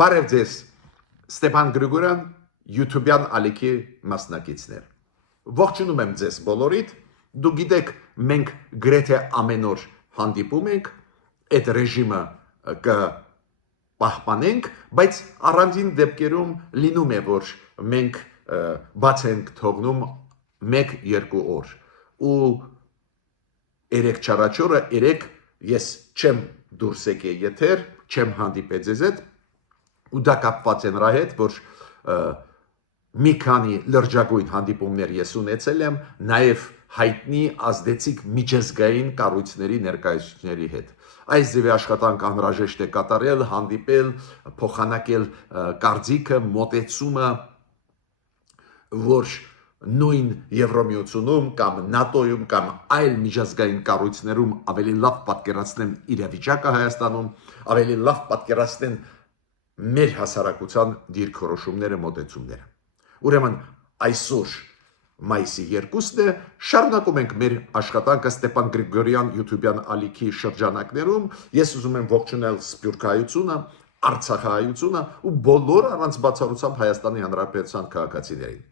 Բարև ձեզ, Ստեփան Գրիգորյան, YouTube-յան ալիքի մասնակիցներ։ Ողջունում եմ ձեզ բոլորիդ։ Դու գիտեք, մենք գրեթե ամեն օր հանդիպում ենք, այդ ռեժիմը կպահպանենք, բայց առանձին դեպքերում լինում է, որ մենք բաց ենք թողնում 1-2 օր։ Ու 3-4 օրը ես չեմ դուրս եկել եթեր, չեմ հանդիպել ձեզ հետ, ու դա կապված է նրա հետ, որ մի քանի լրջագույն հանդիպումներ ես ունեցել եմ, նաև հայտնի ազդեցիկ միջազգային կառույցների ներկայացուցիչների հետ։ Այս ձևի աշխատանք անհրաժեշտ է կատարել, հանդիպել, փոխանակել կարծիքը, մոտեցումը, որ նույն Եվրամիությունում կամ ՆԱՏՕ-ում կամ այլ միջազգային կառույցներում ավելի լավ պատկերացնեն իրավիճակը Հայաստանում, ավելի լավ պատկերացնեն մեր հասարակության դիրքորոշումները, մոտեցումները։ Ուրեմն այսօր մայիսի 2-ն է, շարունակում ենք մեր աշխատանքը Ստեփան Գրիգորյան YouTube-յան ալիքի շրջանակներում։ Ես ուզում եմ ողջունել Սփյուռքահայությունը, Արցախահայությունը ու բոլոր առանց բացառությամբ Հայաստանի Հանրապետության քաղաքացիներին։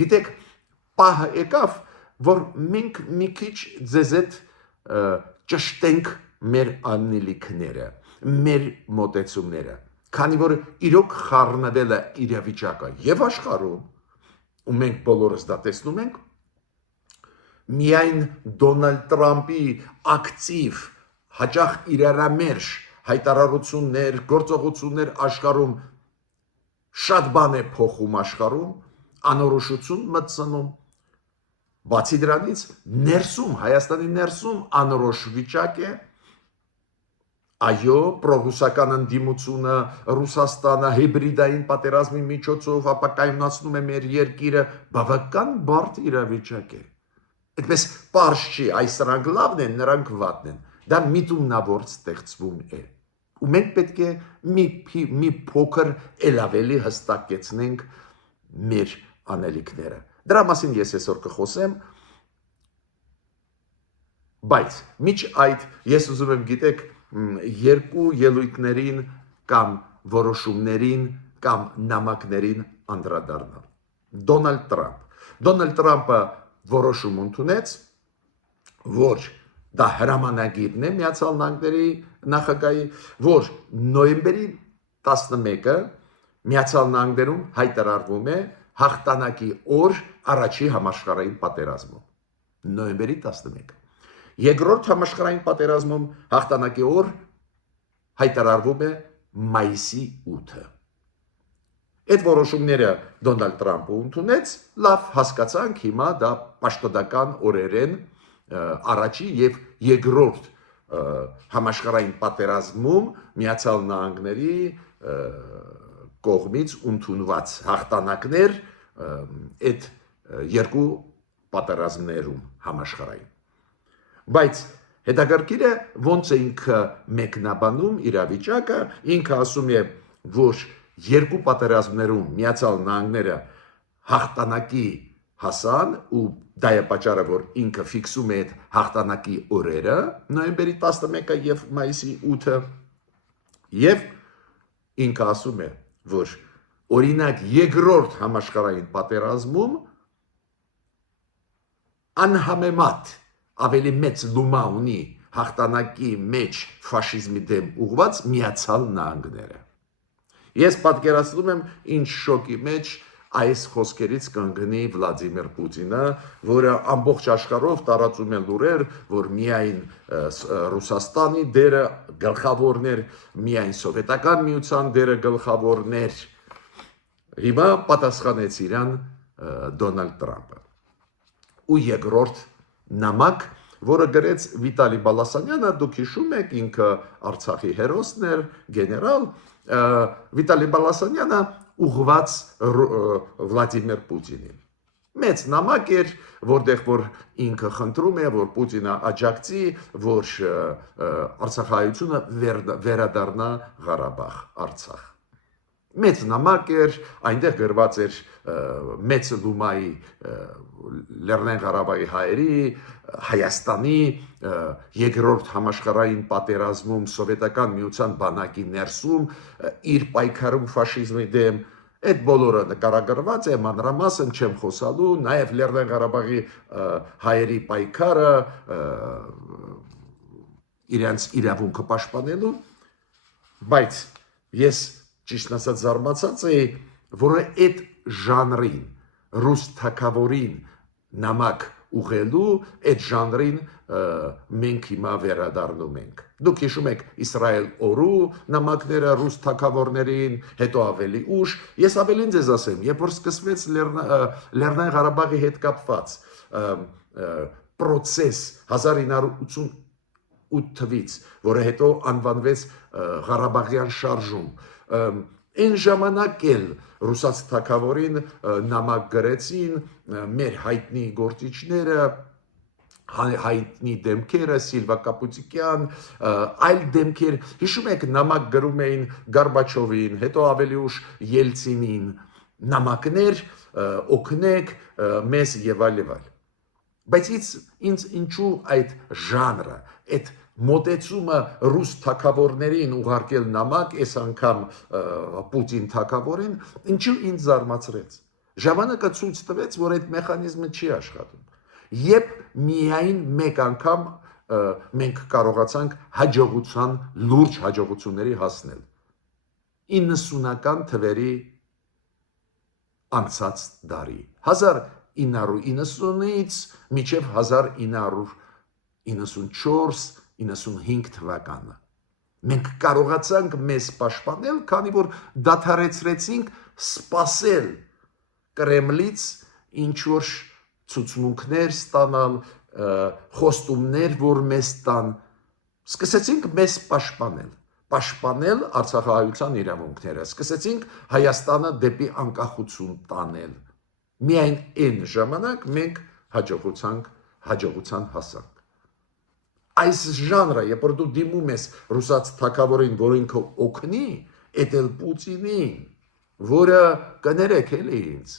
Գիտեք, պահը եկավ, որ մենք մի քիչ ձեզ հետ ճշտենք մեր անելիքները, մեր մոտեցումները, քանի որ իրոք խառնվել է իրավիճակը եւ աշխարհում, ու մենք բոլորս դա տեսնում ենք, միայն Դոնալդ Տրամփի ակտիվ, հաճախ իրարամերժ հայտարարություններ, գործողություններ աշխարհում շատ բան է փոխում աշխարհում, անորոշություն մտցնում, բացի դրանից ներսում, Հայաստանի ներսում անորոշ վիճակ է, այո, պրոռուսական ընդդիմությունը, Ռուսաստանը հիբրիդային պատերազմի միջոցով ապակայունացնում է մեր երկիրը, բավական բարդ իրավիճակ է։ Այդպես պարզ չի, այս նրանք լավն են, նրանք վատն են, դա միտումնավոր ստեղծվում է։ Ու մենք պետք է մի փոքր էլ ավելի հստակեցնենք մեր անելիքները։ Դրա մասին ես այսօր կխոսեմ, բայց միջ այդ ես ուզում եմ գիտեք երկու ելույթներին կամ որոշումներին կամ նամակներին անդրադառնալ։ Դոնալդ Տրամփը որոշում ընդունեց, որ դա հրամանագիրն է Միացյալ Նահանգների նախագահի, որ նոյեմբերի 11-ը Միացյալ Նահանգներում հայտարարվում է հաղթանակի օր առաջի համաշխարհային պատերազմում։ Նոյեմբերի 11։ Երկրորդ համաշխարհային պատերազմում հաղթանակի օր հայտարարվում է մայիսի 8-ը։ Այդ որոշումները Դոնալդ Տրամփը ընդունեց, լավ հասկացանք, հիմա դա պաշտոնական օրեր են առաջի եւ երկրորդ համաշխարհային պատերազմում Միացյալ Նահանգների կողմից ընդունված հաղթանակներ այդ երկու պատերազմներում համաշխարհային։ Բայց հետաքրքիրը ոնց է ինքը մեկնաբանում իրավիճակը, ինքը ասում է, որ երկու պատերազմներում Միացյալ Նահանգները հաղթանակի հասան ու դա է պատճառը, որ ինքը ֆիքսում է այդ հաղթանակի օրերը, նոյեմբերի 11-ը եւ մայիսի 8-ը, եւ ինքը ասում է, որ օրինակ երկրորդ համաշխարհային պատերազմում անհամեմատ ավելի մեծ լումա ունի հաղթանակի մեջ ֆաշիզմի դեմ ուղված Միացյալ Նահանգները։ Ես պատկերացնում եմ ինչ շոկի մեջ այս խոսքերից կընկնի Վլադիմիր Պուտինը, որը ամբողջ աշխարհով տարածում է լուրեր, որ միայն Ռուսաստանի դերը գլխավորներ, միայն Սովետական միության դերը գլխավորներ։ Հիմա պատասխանեց իրան Դոնալդ Տրամփը։ Ու երկրորդ նամակ, որը գրեց Վիտալի Բալասանյանը, դուք հիշում եք, ինքը Արցախի հերոսն էր, գեներալ, Վիտալի Բալասանյանը ուղղված Վլադիմիր Պուտինին։ Մեծ նամակ էր, որտեղ որ ինքը խնդրում է, որ Պուտինը աջակցի, որ Արցախահայությունը վերադառնա Ղարաբաղ, Արցախ։ Մեծ նամակ էր, այնտեղ գրված էր մեծ լումայի Լեռնային Ղարաբաղի հայերի, Հայաստանի երկրորդ համաշխարհային պատերազմում սովետական միության բանակի ներսում իր պայքարում ֆաշիզմի դեմ այդ բոլորը նկարագրված է մանրամասն չեմ խոսալու, նաև Լեռնային Ղարաբաղի հայերի պայքարը իրենց իրավունքը պաշտպանելու, բայց ես ճիշտ ասած զարմացած էի, որ այդ ժանրին, ռուս թագավորին նամակ ուղղելու, այդ ժանրին մենք հիմա վերադառնում ենք։ Դուք հիշում եք Իսրայել օրու նամակները ռուս թագավորներին, հետո ավելի ուշ, ես ավելին ձեզ ասեմ, երբ որ սկսվեց Լեռնային Ղարաբաղի հետ կապված պրոցես 1988 թվականից, որը հետո անվանվեց Ղարաբաղյան շարժում, այն ժամանակ էլ ռուսաց թագավորին նամակ գրեցին մեր հայտնի գործիչները, հայտնի դեմքերը, Սիլվա Կապուտիկյան, այլ դեմքեր, հիշում եք նամակ գրում էին Գորբաչովին, հետո ավելի ուշ Ելցինին, նամակներ օգնեք մեզ եւ այլ եւ այլ։ Բայց ինձ ինչու այդ ժանրը, այդ մոտեցումը ռուս թագավորներին ուղարկել նամակ, այս անգամ Պուտին թագավորին, ինչու ինձ զարմացրեց։ Ժամանակը ցույց տվեց, որ այդ մեխանիզմը չի աշխատում։ Երբ միայն մեկ անգամ մենք կարողացանք հաջողության, լուրջ հաջողությունների հասնել 90-ական թվերի անցած դարի 1990-ից մինչև 1994-95 թվականը մենք կարողացանք մեզ պաշտպանել, քանի որ դադարեցրեցինք սպասել Կրեմլից ինչ որ ցուցմունքներ ստանալ, խոստումներ, որ մեզ տան, սկսեցինք մեզ պաշտպանել Արցախահայության իրավունքները, սկսեցինք Հայաստանը դեպի անկախություն տանել։ Միայն այն ժամանակ մենք հաջողության հասանք։ Այս ժանրը, երբ որ դու դիմում ես ռուսաց թագավորին, որ ինքը օգնի, էդ էլ Պուտինին, որը կներեք էլի ինձ,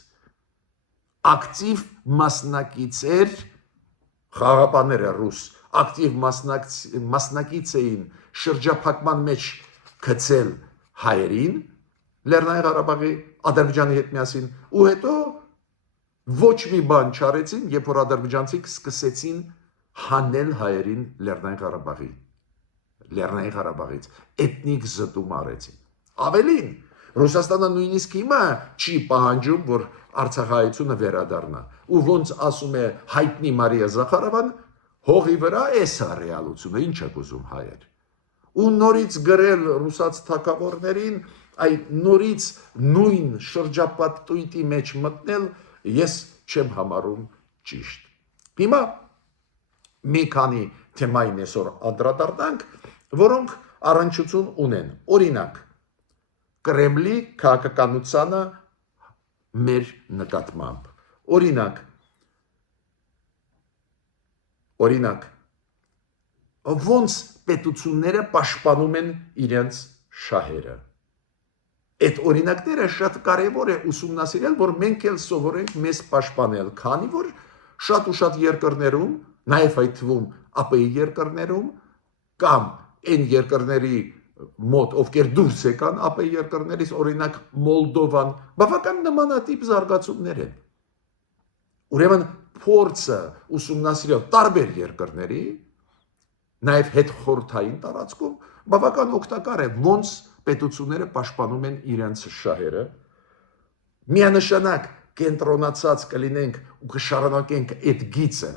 ակտիվ մասնակիցեր, խաղապաները ռուս, ակտիվ մասնակից էին շրջափակման մեջ գցել հայերին, Լեռնային Ղարաբաղի, Ադրբեջանի հետ միասին, ու հետո ոչ մի բան չարեցին, երբ որ ադրբեջանցիք սկսեցին հանել հայերին Լեռնային Ղարաբաղից, էթնիկ զտում արեցին։ Ավելին, Ռուսաստանը նույնիսկ հիմա չի պահանջում, որ Արցախահայությունը վերադառնա, ու ոնց ասում է հայտնի Մարիա Զախարովան, հողի վրա էս է ռեալությունը, ինչ եք ուզում հայեր։ Ու նորից գրել ռուսաց թագավորներին, այդ նորից նույն շրջապատույտի մեջ մտնել, ես չեմ համարում ճիշտ։ Հիմա մի քանի թեմային այսօր անդրադառնանք, որոնք առնչություն ունեն։ Օրինակ, Կրեմլի քաղաքականությանը մեր նկատմամբ։ Օրինակ, ոնց պետությունները պաշտպանում են իրենց շահերը։ Այդ օրինակները շատ կարևոր է ուսումնասիրել, որ մենք էլ սովորենք մեզ պաշտպանել, քանի որ շատ ու շատ երկրներում, նաև այդ թվում ԱՊ-ի երկրներում կամ այն երկրների մոտ, ովքեր դուրս եկան ԱՊ-ի երկրներից, օրինակ Մոլդովան, բավական նմանատիպ զարգացումներ են։ Ուրեմն փորձը ուսումնասիրել տարբեր երկրների, նաև հետխորհրդային տարածքում, բավական օգտակար է, ոնց պետությունները պաշտպանում են իրենց շահերը։ Միանշանակ կենտրոնացած կլինենք ու կշարունակենք այդ գիծը,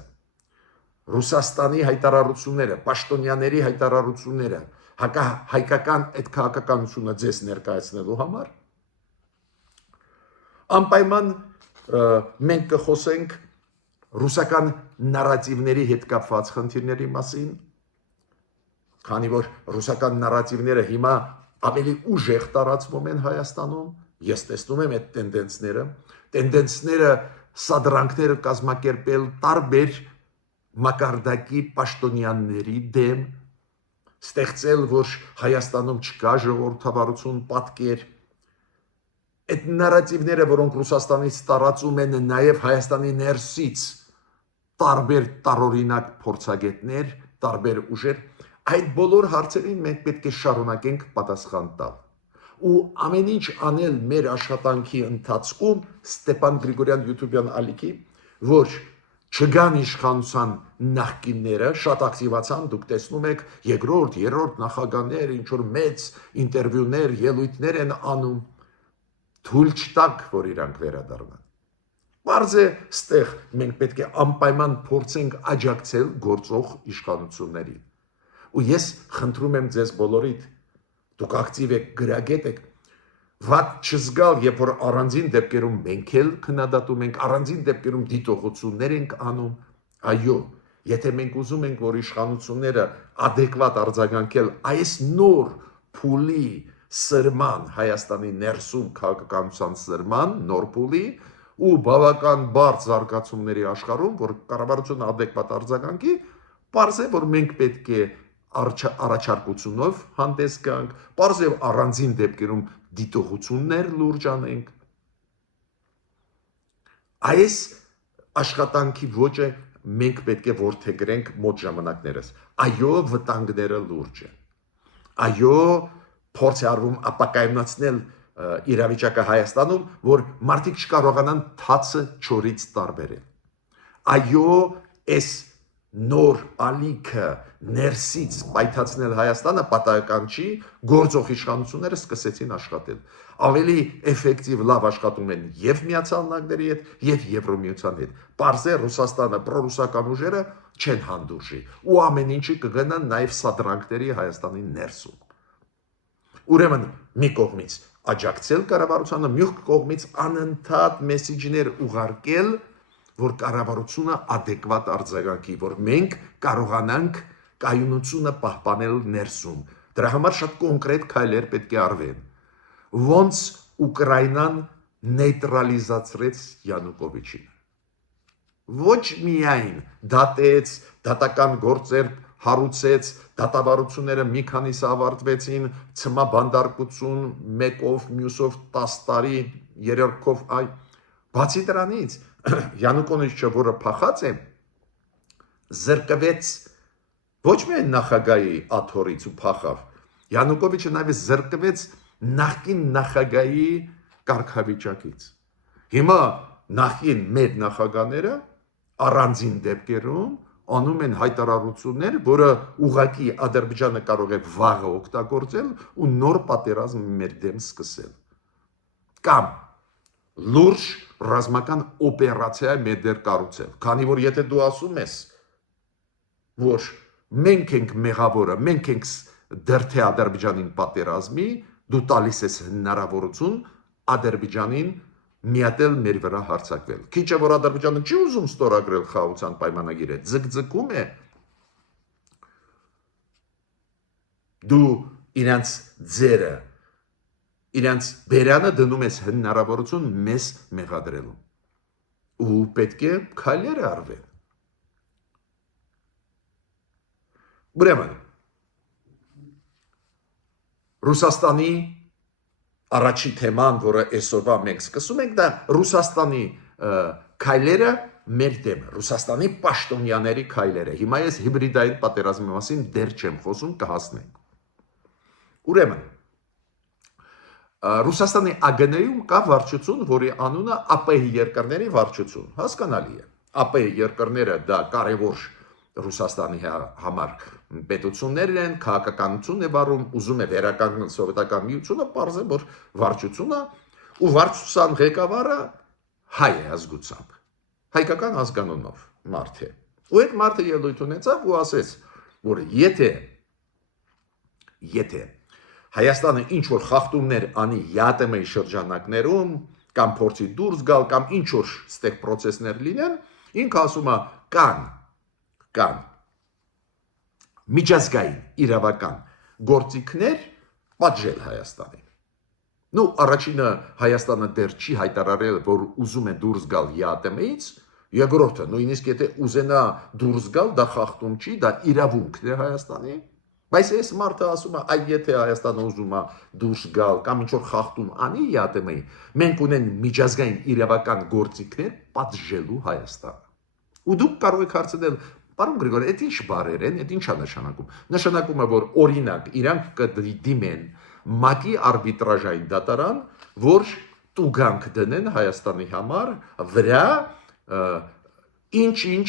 Ռուսաստանի հայտարարությունները, պաշտոնյաների հայտարարությունները, հայկական այդ քաղաքականությունը ձեզ ներկայացնելու համար, անպայման մենք կխոսենք ռուսական նարատիվների հետ կապված խնդիրների մասին, քանի որ ռուսական նարատիվները հիմա ավելի ուժեղ տարածվում են Հայաստանում, ես տեսնում եմ այդ տենդենսները, սադրանքները կազմակերպել տարբեր մակարդակի պաշտոնյաների դեմ, ստեղծել, որ Հայաստանում չկա ժողովրդավարություն, պատկեր, այդ նարատիվները, որոնք Ռուսաստանից տարածում են նաև Հայաստանի ներսից տարբեր տարօրինակ փորձագետներ, տարբեր ուժեր, այդ բոլոր հարցերին մենք պետք է շարունակենք պատասխան տալ։ Ու ամեն ինչ անել մեր աշխատանքի ընթացքում Ստեփան Գրիգորյան YouTube-յան ալիքի, որ չգան իշխանության նախկինները, շատ ակտիվացան, դուք տեսնում եք, երկրորդ, երրորդ նախագահներ, ինչ որ մեծ ինտերվյուներ, ելույթներ են անում, թույլ չտաք, որ իրանք վերադառնան։ Պարզ է, ստեղ մենք պետք է անպայման փորձենք աջակցել գործող իշխանություններին։ Ու ես խնդրում եմ ձեզ բոլորիդ, դուք ակտիվ եք, գրագետ եք, վատ չզգալ, երբ որ առանձին դեպքերում մենք էլ քննադատում ենք, առանձին դեպքերում դիտողություններ ենք անում, այո, եթե մենք ուզում ենք, որ իշխանությունները adekvat արձագանքել այս նոր փուլի սրման, Հայաստանի ներսում քաղաքականության սրման, նոր փուլի ու բավական բարձ զարգացումների աշխարհում, որ կառավարությունը adekvat արձագանքի, պարզ է, որ մենք պետք է առաջարկությունով հանդես գանք, պարզ է առանձին դեպքերում դիտողություններ լուրջ անենք։ Այս աշխատանքի ոճը մենք պետք է որդեգրենք մոտ ժամանակներս։ Այո, վտանգները լուրջ են։ Այո, փորձ է արվում ապակայունացնել իրավիճակը Հայաստանում, որ մարդիկ չկարողանան թացը չորից տարբերել։ Այո, այս նոր ալիքը ներսից պայթացնել Հայաստանը պատահական չի, գործող իշխանությունները սկսեցին աշխատել։ Ավելի էֆեկտիվ լավ աշխատում են եւ Միացյալ Նահանգների հետ, եւ Եվրոմիության հետ։ Պարզ է, Ռուսաստանը, պրոռուսական ուժերը չեն հանդուրժի, ու ամեն ինչը կգնա նաեւ սադրանքների Հայաստանի ներսում։ Ուրեմն մի կողմից աջակցել կառավարությանը, մյուս կողմից անընդհատ մեսիջներ ուղարկել, որ կառավարությունը adekvat արձագանքի, որ մենք կարողանանք կայունությունը պահպանել ներսում։ Դրա համար շատ կոնկրետ քայլեր պետք է արվեն։ Ոնց Ուկրաինան նեյտրալիզացրեց Յանուկովիչին։ Ոչ միայն դատեց, դատական գործեր հարուցեց, դատավարությունները մի քանիսը ավարտվեցին, ցմաբանդարկություն մեկով, մյուսով 10 տարի, երրորդով այ, բացի դրանից Յանուկովիչը, որը փախած է, զրկվեց ոչ միայն նախագահի աթոռից ու փախավ, Յանուկովիչը նաև զրկվեց նախկին նախագահի կարգավիճակից։ Հիմա նախկին մեր նախագահները առանձին դեպքերում անում են հայտարարություններ, որը ուղղակի Ադրբեջանը կարող է վաղը օգտագործել ու նոր պատերազմ մեր դեմ սկսել։ Կամ լուրջ ռազմական օպերացիա մեր դեր կառուցել։ Քանի որ եթե դու ասում ես, որ մենք ենք մեղավորը, մենք ենք դրթե Ադրբեջանին պատերազմի, դու տալիս ես հնարավորություն Ադրբեջանին միատել մեր վրա հարձակվել։ Քիչ է որ Ադրբեջանը չի ուզում ստորագրել խաղաղության պայմանագիրը, ձգձգում է, դու իրանց ձերը, իրանց բերանը դնում ես հնարավորություն մեզ մեղադրելու։ Ու պետք է քայլեր արվեն։ Ուրեմն Ռուսաստանի առաջի թեման, որը այսօրվա մենք սկսում ենք, դա Ռուսաստանի քայլերը մեր դեմ, Ռուսաստանի պաշտոնյաների քայլերը։ Հիմա ես հիբրիդային պատերազմի մասին դեռ չեմ խոսում, կհասնենք։ Ուրեմն Ռուսաստանի ԱԳՆ-ում կա վարչություն, որի անունը ԱՊՀ երկրների վարչություն, հասկանալի է։ ԱՊՀ երկրները դա կարևոր Ռուսաստանի համար պետություններ են, քաղաքականություն է վարում, ուզում է վերականգնել սովետական միությունը, պարզ է, որ վարչությունը ու վարչության ղեկավարը հայ է ազգությամբ, հայկական ազգանունով մարդ է։ Ու այդ մարդը ելույթ ունեցավ ու ասեց, որ եթե Հայաստանը ինչ որ խախտումներ անի ԵԱՏՄ-ի շրջանակներում, կամ փորձի դուրս գալ, կամ ինչ որ ստեղ պրոցեսներ լինեն, ինքը ասում է կան միջազգային իրավական գործիքներ պատժել Հայաստանին։ Նու առաջինը Հայաստանը դեռ չի հայտարարել, որ ուզում է դուրս գալ ԵԱՏՄ-ից, երկրորդը նույնիսկ եթե ուզենա դուրս գալ, դա խախտում չի, դա իրավունքն է Հայաստանի, Բայց այս մարդը ասում է, այ եթե Հայաստանը ուզում է դուրս գալ կամ ինչ որ խախտում անի ԵԱՏՄ-ի, մենք ունենք միջազգային իրավական գործիքներ պատժելու Հայաստանը։ Ու դուք կարող եք հարցնել, պարոն Գրիգոր, այդ ինչ բառեր են, այդ ինչա նշանակում։ Նշանակում է, որ օրինակ իրանք կդիմեն ՄԱԿ-ի արբիտրաժային դատարան, որ տուգանք դնեն Հայաստանի համար վրա ինչ-ինչ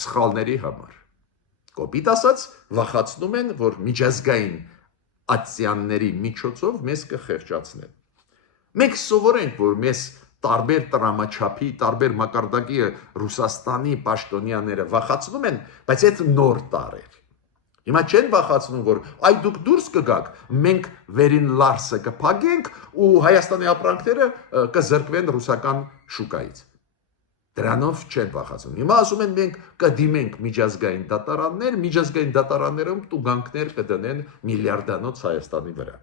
սխալների համար։ Կոպիտ ասած, վախացնում են, որ միջազգային ատյանների միջոցով մեզ կխեղճացնեն։ Մենք սովորենք, որ մեզ տարբեր տրամաչափի, տարբեր մակարդակի Ռուսաստանի պաշտոնյաները վախացնում են, բայց այդ նոր տարեր։ Հիմա չեն վախացնում, որ այ դուք դուրս կգաք, մենք վերին լարսը կփակենք ու Հայաստանի ապրանքները կզրկվեն ռուսական շուկայից։ Դրանով չեն վախացնում։ Հիմա ասում են մենք կդիմենք միջազգային դատարաններ, միջազգային դատարաններում տուգանքներ կդնեն միլիարդանոց Հայաստանի վրա։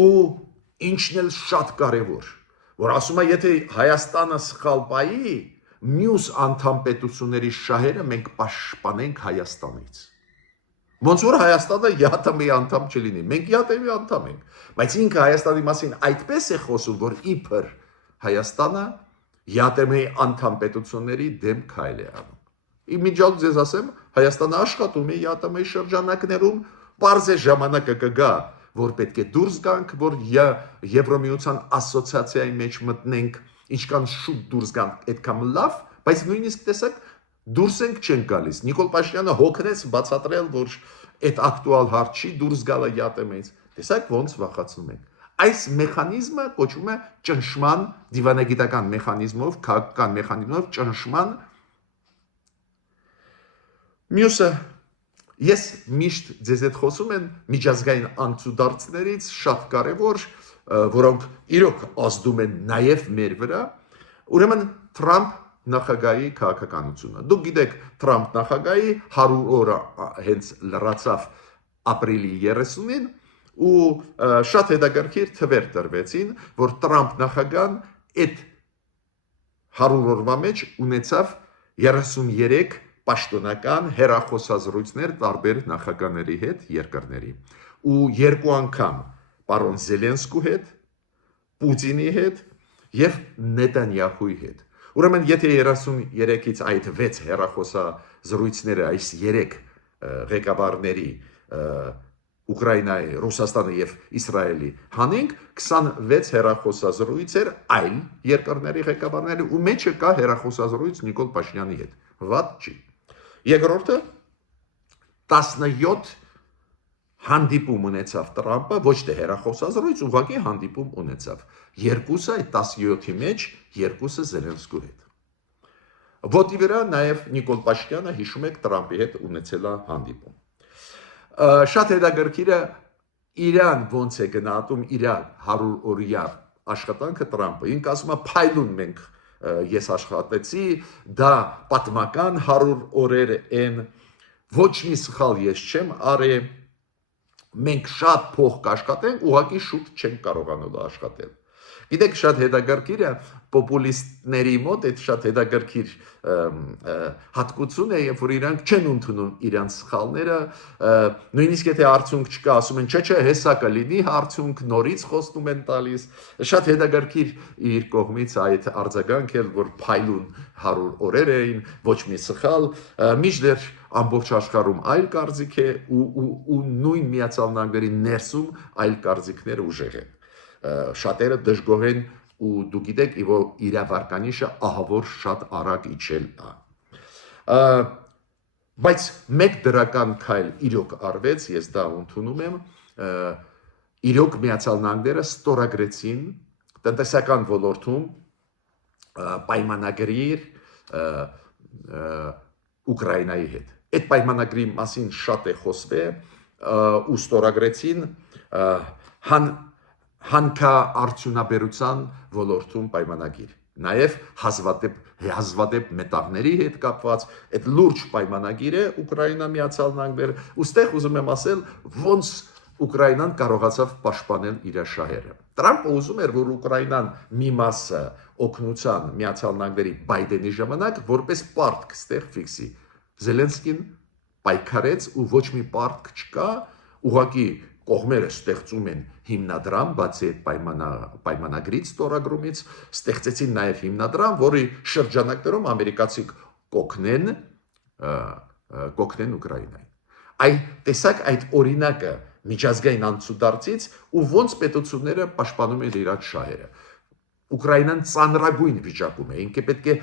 Ու ինչն էլ շատ կարևոր, որ ասում է, եթե Հայաստանը սխալ պայի, մյուս անդամ պետությունների շահերը մենք պաշտպանենք Հայաստանից։ Ոնց որ Հայաստանը ԵԱՏՄ-ի անդամ չլինի, մենք ԵԱՏՄ-ի անդամ ենք, բայց ինքը Հայաստանի մասին այդպես է խոսում, որ իբր Հայաստանը ԵԱՏՄ-ի անդամ պետությունների դեմ քայլ է անում։ Իմիջիալ ձեզ ասեմ, Հայաստանը աշխատում է ԵԱՏՄ-ի շրջանակներում, պարզ է ժամանակը կգա, որ պետք է դուրս գանք, որ Եվրոմիության ասոցիացիայի մեջ մտնենք, ինչքան շուտ դուրս գանք, այդքան լավ, բայց նույնիսկ տեսեք դուրս ենք չեն գալիս։ Նիկոլ Փաշինյանը հոգնեց բացատրել, որ այդ ակտուալ հարց չի դուրս գալը ԵԱՏՄ-ից։ Տեսեք ոնց վախացնում ենք։ Այս մեխանիզմը կոչվում է ճնշման դիվանագիտական մեխանիզմով, քաղաքական մեխանիզմով ճնշման։ Մյուսը ես միշտ ձեզ հետ խոսում եմ միջազգային անցուդարձներից շատ կարևոր, որոնք իրոք ազդում են նաև մեր վրա։ Ուրեմն Թրամփ նախագահի քաղաքականությունը։ Դուք գիտեք, Թրամփ նախագահի 100 օրը հենց լրացավ ապրիլի 30-ին ու շատ հետաքրքիր թվեր տրվեցին, որ Թրամփ նախագահան այդ 100 օրվա մեջ ունեցավ 33 պաշտոնական հեռախոսազրույցներ տարբեր նախագահների հետ երկրների ու երկու անգամ պարոն Զելենսկու հետ, Պուտինի հետ եւ Նետանյահուի հետ։ Ուրեմն եթե 33-ից այդ 6 հեռախոսազրույցները այս 3 ղեկավարների Ուկրաինայի, Ռուսաստանի եւ Իսրայելի հանենք 26 հեռախոսազրույցեր այլ երկրների ղեկավարների ու մեջը կա հեռախոսազրույց Նիկոլ Փաշինյանի հետ։ Վատ չի։ Երկրորդը 17 հանդիպում ունեցավ Տրամփը, ոչ թե հեռախոսազրույց, ուղղակի հանդիպում ունեցավ։ Երկուսը այդ 17-ի մեջ, երկուսը Զելենսկու հետ։ Ոտի վրա նաև Նիկոլ Փաշինյանը հիշում եք Տրամփի հետ ունեցել է հանդիպում։ Շատ հետաքրքիր է Իրան ոնց է գնահատում իր 100 օրյա աշխատանքը Տրամփը։ Ինքը ասում է փայլուն մենք ես աշխատեցի, դա պատմական 100 օրեր են, ոչ մի սխալ ես չեմ արել, մենք շատ փող կաշխատենք, ուղղակի շուտ չենք կարողանալ աշխատել։ Գիտեք, շատ հետաքրքիր է պոպուլիստների մոտ այդ շատ հետաքրքիր հատկություն է, երբ որ իրանք չեն ընդունում իրանց սխալները, նույնիսկ եթե արդյունք չկա, ասում են, չէ, հեսա կլինի արդյունք, նորից խոստում են տալիս, շատ հետաքրքիր իր կողմից այդ արձագանքել, որ փայլուն 100 օրեր էին, ոչ մի սխալ, մինչդեռ ամբողջ աշխարհում այլ կարծիք է ու նույն Միացյալ Նահանգների ներսում այլ կարծիքներ ուժեղ են։ Շատերը դժգոհ են ու դու գիտեք, իրավարկանիշը ահավոր շատ արագ իջել է։ Բայց մեկ դրական քայլ իրոք արվեց, ես դա ընդունում եմ, իրոք Միացյալ Նահանգները ստորագրեցին տնտեսական ոլորտում պայմանագրեր Ուկրաինայի հետ։ Այդ պայմանագրի մասին շատ է խոսվել ու ստորագրեցին հանքարդյունաբերության ոլորտում պայմանագիր, նաև հազվադեպ մետաղների հետ կապված այդ լուրջ պայմանագիր է Ուկրաինա Միացյալ Նահանգներ, ուստեղ ուզում եմ ասել, ոնց Ուկրաինան կարողացավ պաշտպանել իր շահերը։ Տրամփը ուզում էր, որ Ուկրաինան մի մասը օգնության Միացյալ Նահանգների Բայդենի ժամանակ որպես պարտք ստեղ ֆիքսի։ Զելենսկին պայքարեց ու ոչ մի պարտք չկա, ուղղակի կողմերը ստեղծում են հիմնադրամ, բացի այդ պայմանագրից ստորագրումից, ստեղծեցին նաև հիմնադրամ, որի շրջանակներում ամերիկացիք կօգնեն Ուկրաինային։ Տեսակ այդ օրինակը միջազգային անցուդարձից ու ոնց պետությունները պաշտպանում են իրաց շահերը։ Ուկրաինան ծանրագույն վիճակում է, ինքը պետք է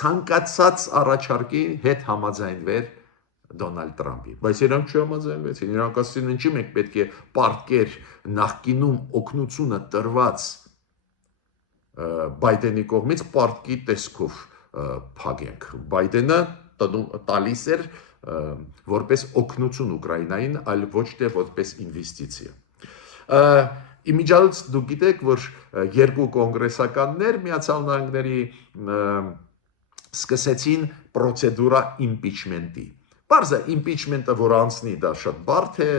ցանկացած առաջարկի հետ համաձայնվեր Դոնալդ Տրամպի, բայց իրանք չհամաձայնվեցին։ Իրանք ասացին, ինչի մենք պետք է պարտքեր նախկինում օգնությունը տրված Բայդենի կողմից պարտքի տեսքով փակենք։ Բայդենը տալիս էր որպես օգնություն Ուկրաինային, այլ ոչ թե որպես ինվեստիցիա։ Իմիջիալից դուք գիտեք, որ երկու կոնգրեսականներ Միացյալ Նահանգների սկսեցին պրոցեդուրա իմպիչմենտի։ Պարզը իմպիչմենտը, որ անցնի, դա շատ բարդ է,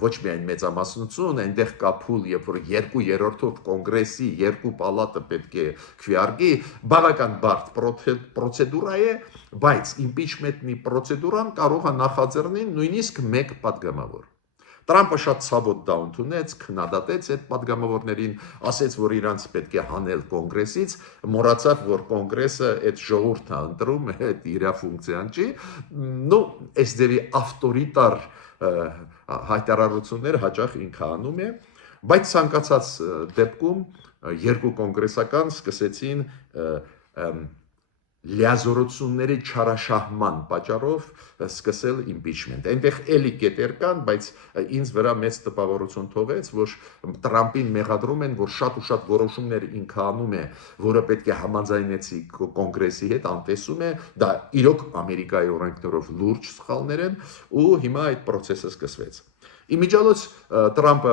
ոչ միայն մեծամասնություն, այնտեղ կա փուլ, երբ որ 2/3 կոնգրեսի երկու պալատը պետք է քվեարկի, բավական բարդ պրոցեդուրա է, բայց իմպիչմենտի պրոցեդուրան կարող է նախաձեռնել նույնիսկ մեկ падգամավոր։ Տրամպը շատ ցավոտ դա ընդունեց, քննադատեց այդ падգամավորներին, ասեց, որ իրանց պետք է հանել կոնգրեսից, մոռացավ, որ կոնգրեսը այդ ժողովուրդն է ընտրում, այդ իր ֆունկցիան չի, այս դեպի ավտորիտար հայտարարություններ հաճախ ինքը անում է, բայց ցանկացած դեպքում երկու կոնգրեսական սկսեցին լիազորությունների չարաշահման պատճառով սկսել իմպիչմենտ։ Այնտեղ էլի կետեր կան, բայց ինձ վրա մեծ տպավորություն թողեց, որ Տրամպին մեղադրում են, որ շատ ու շատ որոշումներ ինքը անում է, որը պետք է համաձայնեցի կոնգրեսի հետ, անտեսում է, դա իրոք Ամերիկայի օրենքներով լուրջ սխալներ են, ու հիմա այդ process-ը սկսվեց։ Իմիջիալոց Տրամպը,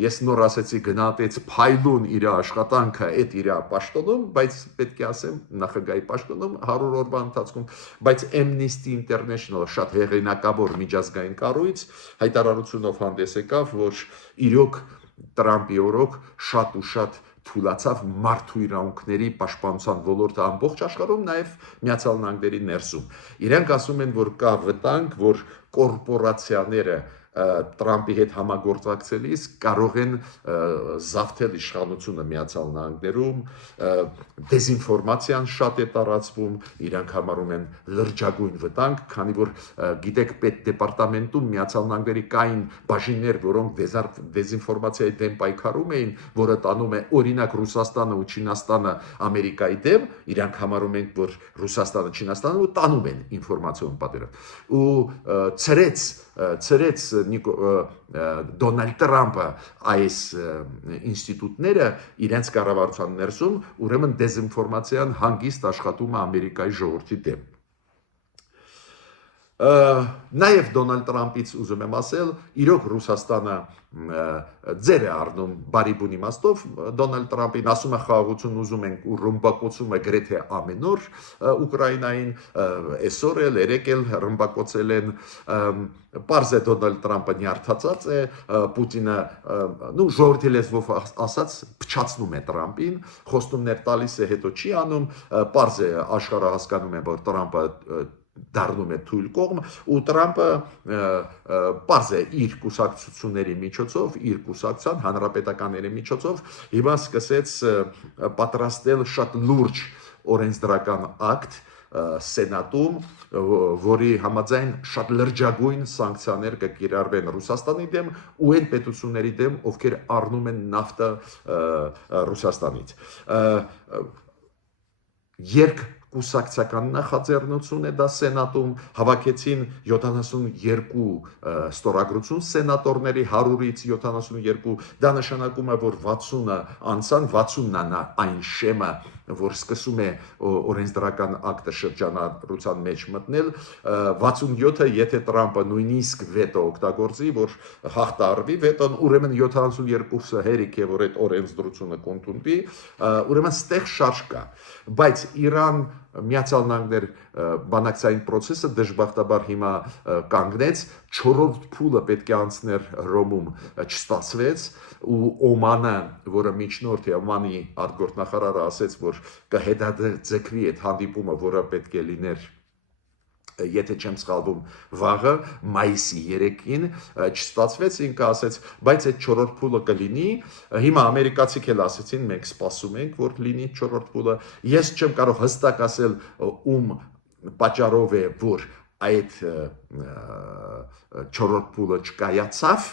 ես նոր ասեցի, գնահատեց փայլուն իր աշխատանքը այդ իր պաշտոնում, բայց պետք է ասեմ նախագահի պաշտոնում 100 օրվա ընթացքում, բայց Amnesty International շատ հեղինակավոր միջազգային կառույց հայտարարությունով հանդես եկավ, որ իրոք Տրամպի օրոք շատ ու շատ թուլացավ մարդու իրավունքների պաշտպանության ոլորտը ամբողջ աշխարհում, նաև Միացյալ Նահանգների ներսում։ Իրենք ասում են, որ կա վտանգ, որ կորպորացիաները Տրամպի հետ համագործակցելիս կարող են զավթել իշխանությունը Միացյալ Նահանգներում, դեզինֆորմացիան շատ է տարածվում, իրանք համարում են լրջագույն վտանգ, քանի որ գիտեք պետդեպարտամենտում Միացյալ Նահանգների կային բաժիններ, որոնք դեզինֆորմացիայի դեմ պայքարում էին, որը տանում է օրինակ Ռուսաստանը ու Չինաստանը Ամերիկայի դեմ, իրանք համարում են, որ Ռուսաստանը, Չինաստանը ու տանում են ինֆորմացիոն պատերազմ։ Ու ցրեց Դոնալդ Տրամպը այս ինստիտուտները իրենց կառավարության ներսում, ուրեմն դեզինֆորմացիան հանգիստ աշխատում է Ամերիկայի ժողովրդի դեմ։ Նաև Դոնալդ Տրամպից ուզում եմ ասել, իրոք Ռուսաստանը ձեր է առնում բարի բուն իմաստով, Դոնալդ Տրամպին ասում է խաղաղություն ուզում ենք ու ռմբակոծում է գրեթե ամեն օր Ուկրաինային, այսօր էլ, երեկ էլ ռմբակոծել են, պարզ է Դոնալդ Տրամպը նյարդացած է, Պուտինը, ժողովրդի լեզվով ասած, փչացնում է Տրամպին, խոստումներ տալիս է, հետո չի անում, պարզ է աշխարհը հասկանում է, որ Տրամպը դառնում է թույլ կողմ, ու Տրամպը պարզ է իր կուսակցությունների միջոցով, իր կուսակցության հանրապետականների միջոցով հիմա սկսեց պատրաստել շատ լուրջ օրենսդրական ակտ Սենատում, որի համաձայն շատ լրջագույն սանկցիաներ կկիրառվեն Ռուսաստանի դեմ ու այն պետությունների դեմ, ովքեր առնում են նավթը Ռուսաստանից։ Կուսակցական նախաձեռնություն է դա Սենատում, հավաքեցին 72 ստորագրություն սենատորների 100-ից 72, դա նշանակում է, որ 60-ը անցան, 60-ն է այն շեմը, որ սկսում է օրենսդրական ակտը շրջանառության մեջ մտնել, 67-ը, եթե Տրամպը նույնիսկ վետո օգտագործի, որ հաղթարվի վետոն, ուրեմն 72-ը հերիք է, որ այդ օրենսդրությունը կընդունվի, ուրեմն ստեղ շարժ կա, բայց Իրան Միացյալ Նահանգներ բանակցային process-ը դժբախտաբար հիմա կանգնեց, 4-րդ փուլը պետք է անցներ Հռոմում չստացվեց ու Օմանը, որը միջնորդ է, Օմանի արտգործնախարարը ասեց, որ կհետաձգվի այդ հանդիպումը, որը պետք է լիներ եթե չեմ սխալվում, վաղը մայիսի 3-ին չստացվեց, ինքը ասեց, բայց այդ 4-րդ փուլը կլինի, հիմա ամերիկացիք էլ ասեցին, մենք սպասում ենք, որ լինի 4-րդ փուլը, ես չեմ կարող հստակ ասել ում պատճառով է, որ այդ 4-րդ փուլը չկայացավ,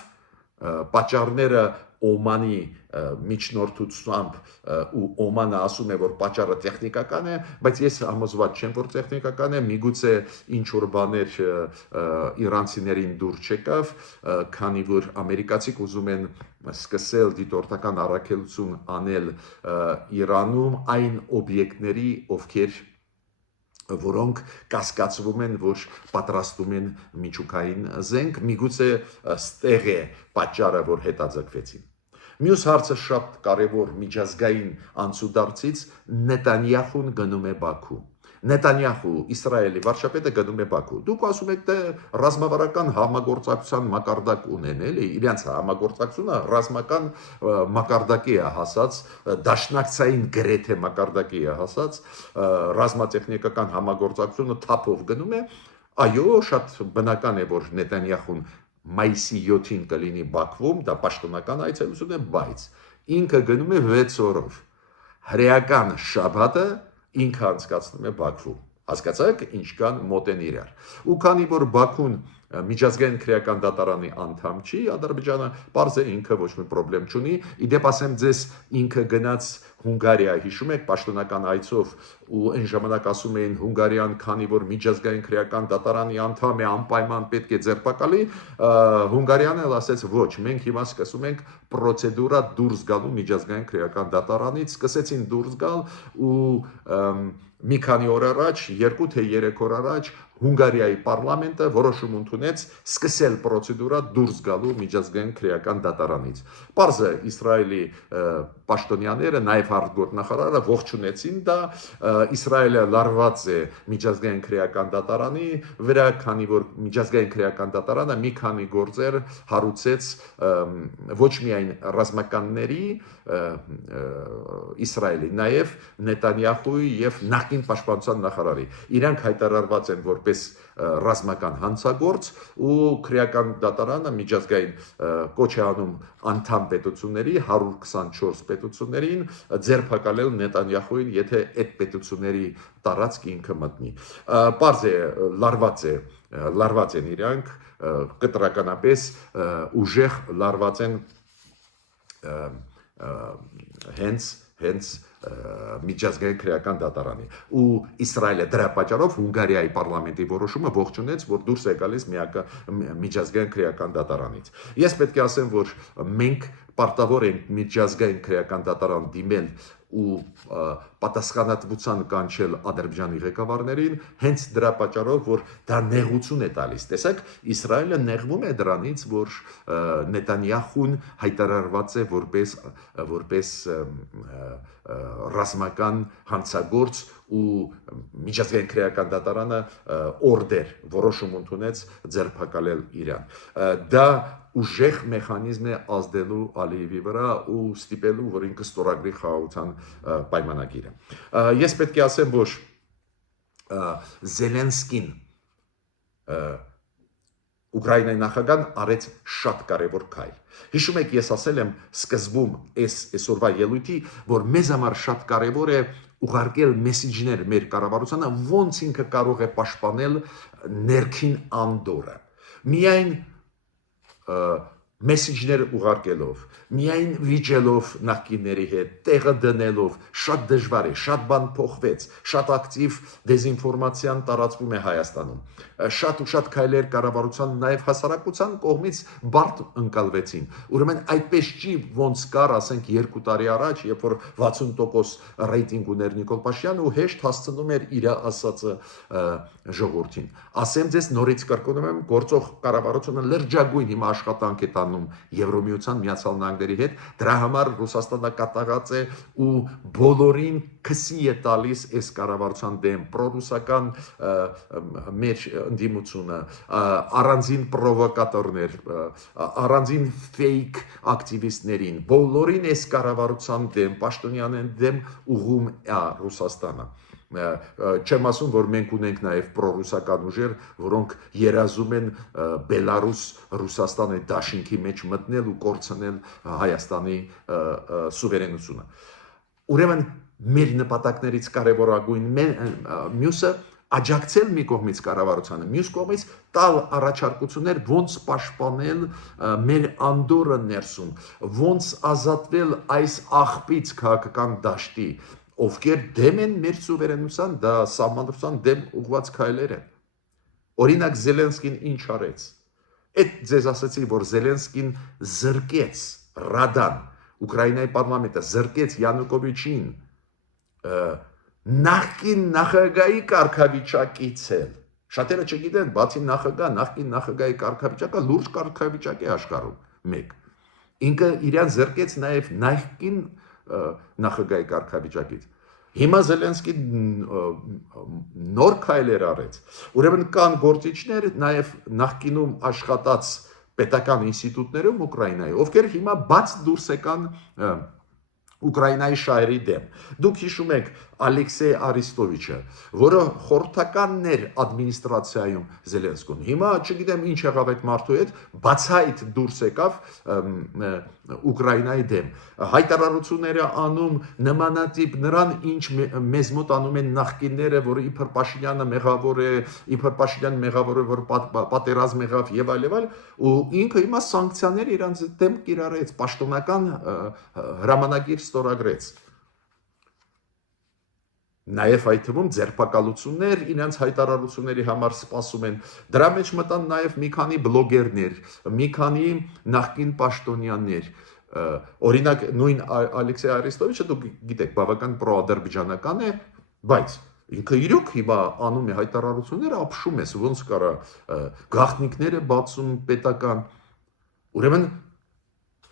պատճառները Օմանի միջնորդությամբ ու Օմանը ասում է, որ պատճառը տեխնիկական է, բայց ես համոզված չեմ, որ տեխնիկական է, միգուցե ինչ-որ բաներ իրանցիներին դուր չեկավ, քանի որ ամերիկացիք ուզում են սկսել դիտորդական առաքելություն անել Իրանում այն օբյեկտների, որոնք կասկածվում են, որ պատրաստում են միջուկային զենք, միգուցե ստեղ է պատճառը, որ հետաձգվեցին։ Մյուս հարցը շատ կարևոր միջազգային անցուդարձից Նետանյախուն գնում է Բաքու։ Նետանյախու Իսրայելի վարչապետը գնում է Բաքու։ Դուք ասում եք, թե ռազմավարական համագործակցության մակարդակ ունեն, էլի, իրենց համագործակցությունը ռազմական մակարդակի է հասած, դաշնակցային գրեթե մակարդակի է հասած, ռազմատեխնիկական համագործակցությունը թափով գնում է։ Այո, շատ բնական է, որ Նետանյախուն մայիսի 7-ին կլինի Բաքվում, դա պաշտոնական այցելություն է, բայց ինքը գնում է 6 օրով։ Հրեական շաբաթը ինքը անցկացնում է Բաքվում։ Հասկացաք, ինչքան մոտ են իրար։ Ու քանի որ Բաքուն միջազգային քրեական դատարանի անդամ չի, Ադրբեջանը պարզ է ինքը ոչ մի խնդրեմ չունի։ Իդեպ ասեմ ձեզ, ինքը գնաց Հունգարիա, հիշում եք, պաշտոնական այցով ու այն ժամանակ ասում էին Հունգարիան, քանի որ միջազգային քրեական դատարանի անդամ է, անպայման պետք է ձերբակալի, Հունգարիան էլ ասեց ոչ, մենք հիմա սկսում ենք պրոցեդուրա դուրս գալու միջազգային քրեական դատարանից, սկսեցին դուրս գալ ու մի քանի օր առաջ, 2 թե 3 օր առաջ Հունգարիայի պարլամենտը որոշում ընդունեց սկսել պրոցեդուրա դուրս գալու միջազգային քրեական դատարանից։ Պարզը Իսրայելի պաշտոնյաները, նաև արտգործնախարարը ողջունեցին դա, Իսրայելը լարված է միջազգային քրեական դատարանի վրա, քանի որ միջազգային քրեական դատարանը մի քանի գործեր հարուցեց ոչ միայն ռազմականների Իսրայելի, նաև Նետանյախուի եւ նախկին պաշտպանության նախարարի։ Իրանք հայտարարված են որպես ռազմական հանցագործ ու քրեական դատարանը միջազգային կոչ է անում անդամ պետությունների 124 պետություններին ձերբակալել Նետանյախուին, եթե այդ պետությունների տարածք ինքը մտնի։ Պարզ է, լարված են իրանք, կտրականապես ուժեղ լարված են հենց միջազգային քրեական դատարանի ու Իսրայելը դրա պատճառով Հունգարիայի պարլամենտի որոշումը ողջունեց, որ դուրս է գալիս միջազգային քրեական դատարանից։ Ես պետք է ասեմ, որ մենք պարտավոր ենք միջազգային քրեական դատարան դիմել ու պատասխանատվության կանչել Ադրբեջանի ղեկավարներին, հենց դրա պատճառով, որ դա նեղություն է տալիս։ Տեսեք, Իսրայելը նեղվում է դրանից, որ Նետանյախուն հայտարարված է որպես ռազմական հանցագործ ու միջազգային քրեական դատարանը օրդեր որոշում ընդունեց ձերբակալել իրան։ Դա ուժեղ մեխանիզմ է ազդելու Ալիևի վրա ու ստիպելու, որ ինքը ստորագրի խաղաղության պայմանագիրը։ Ես պետք է ասեմ, որ Զելենսկին Ուկրաինայի նախագահան արեց շատ կարևոր քայլ։ Հիշում եք, ես ասել եմ սկզբում այսօրվա ելույթի, որ մեզ համար շատ կարևոր է ուղարկել մեսիջներ մեր կառավարությանը, ոնց ինքը կարող է պաշտպանել ներքին անդորը։ Միայն մեսիջներ ուղարկելով, միայն վիճելով նախկինների հետ, տեղը դնելով, շատ դժվար է, շատ բան փոխվեց, շատ ակտիվ դեզինֆորմացիան տարածվում է Հայաստանում։ Շատ ու շատ քայլեր կառավարության, նաև հասարակության կողմից բարդ ընկալվեցին։ Ուրեմն այդպես չի, ոնց կար, ասենք 2 տարի առաջ, երբ որ 60% ռեյտինգ ուներ Նիկոլ Փաշինյանը ու հեշտ հասցնում էր իր ասածը ժողովրդին։ Ասեմ ձեզ, նորից կրկնում եմ, գործող կառավարությունը լրջագույն հիմա աշխատանք է տանում Եվրոմիության, Միացյալ Նահանգների հետ, դրա համար Ռուսաստանը կատաղած է ու բոլորին քսի է տալիս այս կառավարության դեմ, պրոռուսական մեր ընդդիմությունը, առանձին պրովոկատորներ, առանձին ֆեյք ակտիվիստներին, բոլորին այս կառավարության դեմ, պաշտոնյաների դեմ ուղղում է Ռուսաստանը։ Չեմ ասում, որ մենք ունենք նաև պրոռուսական ուժեր, որոնք երազում են Բելարուս, Ռուսաստանի դաշինքի մեջ մտնել ու կորցնել Հայաստանի սուվերենությունը։ Ուրեմն մեր նպատակներից կարևորագույն մյուսը աջակցել մի կողմից կառավարությանը, մյուս կողմից տալ առաջարկություններ, ոնց պաշտպանել մեր անդորը ներսում, ոնց ազատվել այս աղբից քաղաքական դաշտի, ովքեր դեմ են մեր սուվերենության, դա սահմանադրության դեմ ուղղված քայլեր են։ Օրինակ Զելենսկին ինչ արեց։ Այդ ձեզ ասացի, որ Զելենսկին զրկեց Ռադան, Ուկրաինայի պարլամենտը զրկեց Յանուկովիչին նախկին նախագահի կարգավիճակից էլ։ Շատերը չգիտեն, բացի նախկին նախագահի կարգավիճակը լուրջ կարգավիճակ է աշխարհում մեկ։ Ինքը իրան զրկեց նաև նախկին նախագահի կարգավիճակից։ Հիմա Զելենսկին նոր քայլեր արեց։ Ուրեմն կան գործիչներ նաև նախկինում աշխատած պետական ինստիտուտներում Ուկրաինայի, ովքեր հիմա բաց դուրս եկան Ուկրաինայի շահերի դեմ։ Դուք հիշում եք Ալեքսեյ Արիստովիչը, որը խորհրդականն էր ադմինիստրացիայում Զելենսկուն։ Հիմա չգիտեմ ինչ եղավ այդ մարդու հետ, բացահայտ դուրս եկավ Ուկրաինայի դեմ։ Հայտարարությունները անում նմանատիպ նրան, ինչ մեզ մոտ անում են նախկինները, որ իբր Փաշինյանը մեղավոր է, իբր Փաշինյանը մեղավոր է, որ պատերազմ եղավ եւ այլ, ու ինքը հիմա սանկցիաներ իրանց դեմ կիրառեց, պաշտոնական հրամանագիր ստորագրեց։ Նաև այդ թվում ձերբակալություններ իրենց հայտարարությունների համար սպասում են։ Դրա մեջ մտան նաև մի քանի բլոգերներ, մի քանի նախկին պաշտոնյաներ։ Օրինակ նույն Ալեքսեյ Արիստովիչը դուք գիտեք, բավական պրոադրբեջանական է, բայց ինքը իրոք հիմա անում է հայտարարությունները, ապշում է, ոնց կարա գաղտնիքներ է բացում պետական։ Ուրեմն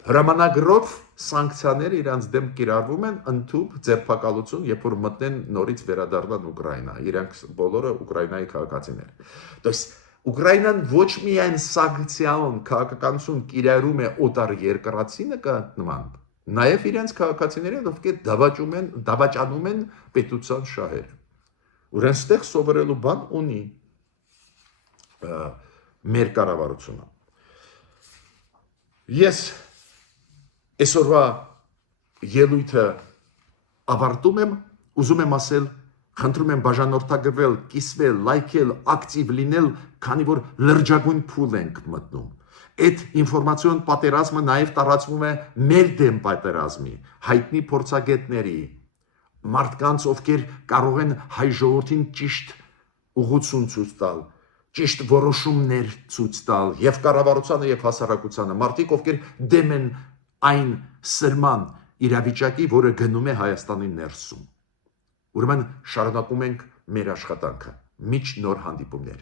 հրամանագրով սանկցիաները իրանց դեմ կիրառվում են ընդհանուր ձերբակալություն, երբ որ մտնեն նորից վերադառնան Ուկրաինա, իրանք բոլորը Ուկրաինայի քաղաքացիներ։ Դες Ուկրաինան ոչ միայն սանկցիոն քաղաքականություն կիրառում է օտար երկրացի նկատմամբ, նաև իրենց քաղաքացիները, ովքեր դավաճանում են պետության շահեր։ Ուրեմն ստեղ սովորելու բան ունի մեր կառավարությունը։ Ես այսօրվա ելույթը ավարտում եմ, ուզում եմ ասել, խնդրում եմ բաժանորդագրվել, կիսվել, լայքել, ակտիվ լինել, քանի որ լրջագույն փուլ ենք մտնում։ Այդ ինֆորմացիոն պատերազմը նաև տարածվում է մեր դեմ պատերազմի, հայտնի փորձագետների, մարդկանց, ովքեր կարող են հայ ժողովրդին ճիշտ ուղղություն ցույց տալ, ճիշտ որոշումներ ցույց տալ եւ կառավարությանը եւ հասարակությանը, մարդիկ, ովքեր դեմ են այն սրման իրավիճակի, որը գնում է Հայաստանի ներսում։ Ուրեմն շարունակում ենք մեր աշխատանքը։ Միջ նոր հանդիպումներ։